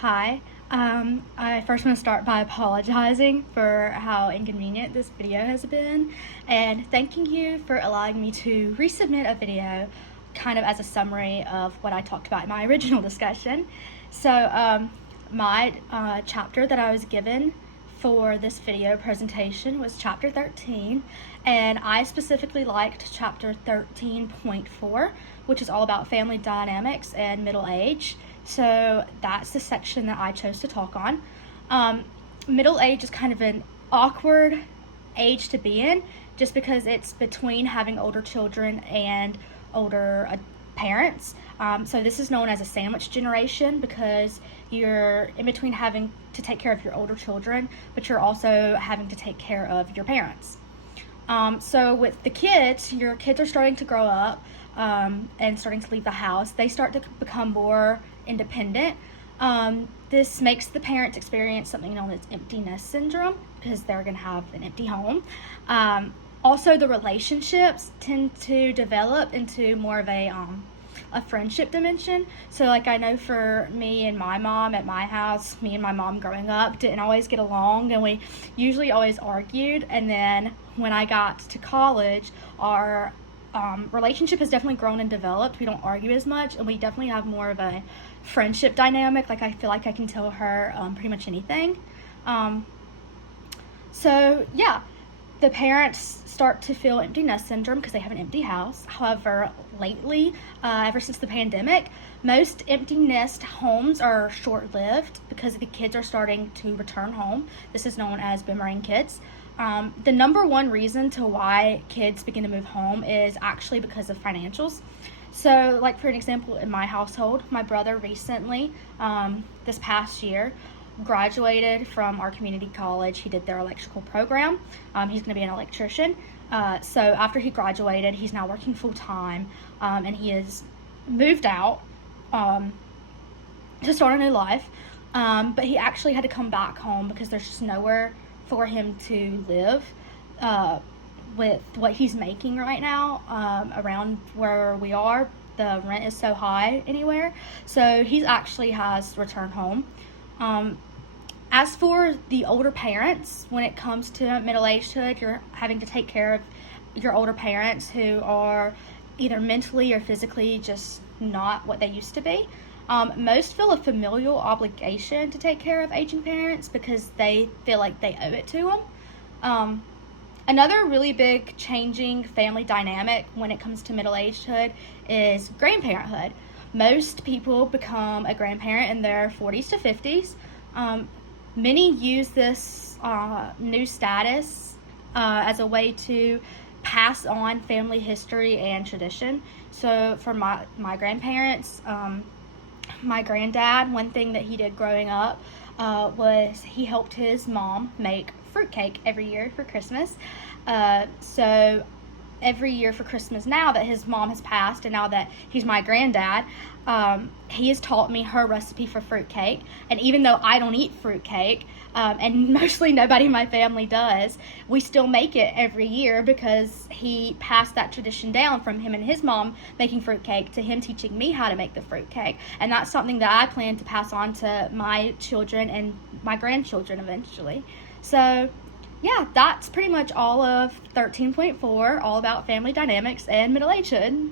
Hi. I first want to start by apologizing for how inconvenient this video has been and thanking you for allowing me to resubmit a video kind of as a summary of what I talked about in my original discussion. My chapter that I was given for this video presentation was chapter 13, and I specifically liked chapter 13.4, which is all about family dynamics and middle age. So that's the section that I chose to talk on. Middle age is kind of an awkward age to be in just because it's between having older children and older parents. So this is known as a sandwich generation because you're in between having to take care of your older children, but you're also having to take care of your parents. So with the kids, your kids are starting to grow up and starting to leave the house. They start to become more independent. This makes the parents experience something known as empty nest syndrome because they're going to have an empty home. Also, the relationships tend to develop into more of a friendship dimension. So like I know for me and my mom at my house, me and my mom growing up didn't always get along, and we usually always argued. And then when I got to college, our relationship has definitely grown and developed. We don't argue as much, and we definitely have more of a friendship dynamic. Like I feel like I can tell her pretty much anything. The parents start to feel empty nest syndrome because they have an empty house. However, lately, ever since the pandemic, most empty nest homes are short-lived because the kids are starting to return home. This is known as boomerang kids. The number one reason to why kids begin to move home is actually because of financials. So, like for an example, in my household, my brother recently, this past year, graduated from our community college. He did their electrical program. He's going to be an electrician. So after he graduated, he's now working full-time, and he has moved out to start a new life. But he actually had to come back home because there's just nowhere for him to live with what he's making right now. Around where we are, the rent is so high anywhere. So he actually has returned home. As for the older parents, when it comes to middle-agedhood, you're having to take care of your older parents who are either mentally or physically just not what they used to be. Most feel a familial obligation to take care of aging parents because they feel like they owe it to them. Another really big changing family dynamic when it comes to middle-agedhood is grandparenthood. Most people become a grandparent in their 40s to 50s. Many use this new status as a way to pass on family history and tradition. So for my grandparents, my granddad, one thing that he did growing up was he helped his mom make fruitcake every year for Christmas. So every year for Christmas, now that his mom has passed and now that he's my granddad, he has taught me her recipe for fruitcake. And even though I don't eat fruitcake, and mostly nobody in my family does, we still make it every year because he passed that tradition down from him and his mom making fruitcake to him teaching me how to make the fruitcake. And that's something that I plan to pass on to my children and my grandchildren eventually. So yeah, that's pretty much all of 13.4, all about family dynamics and middle-agedhood.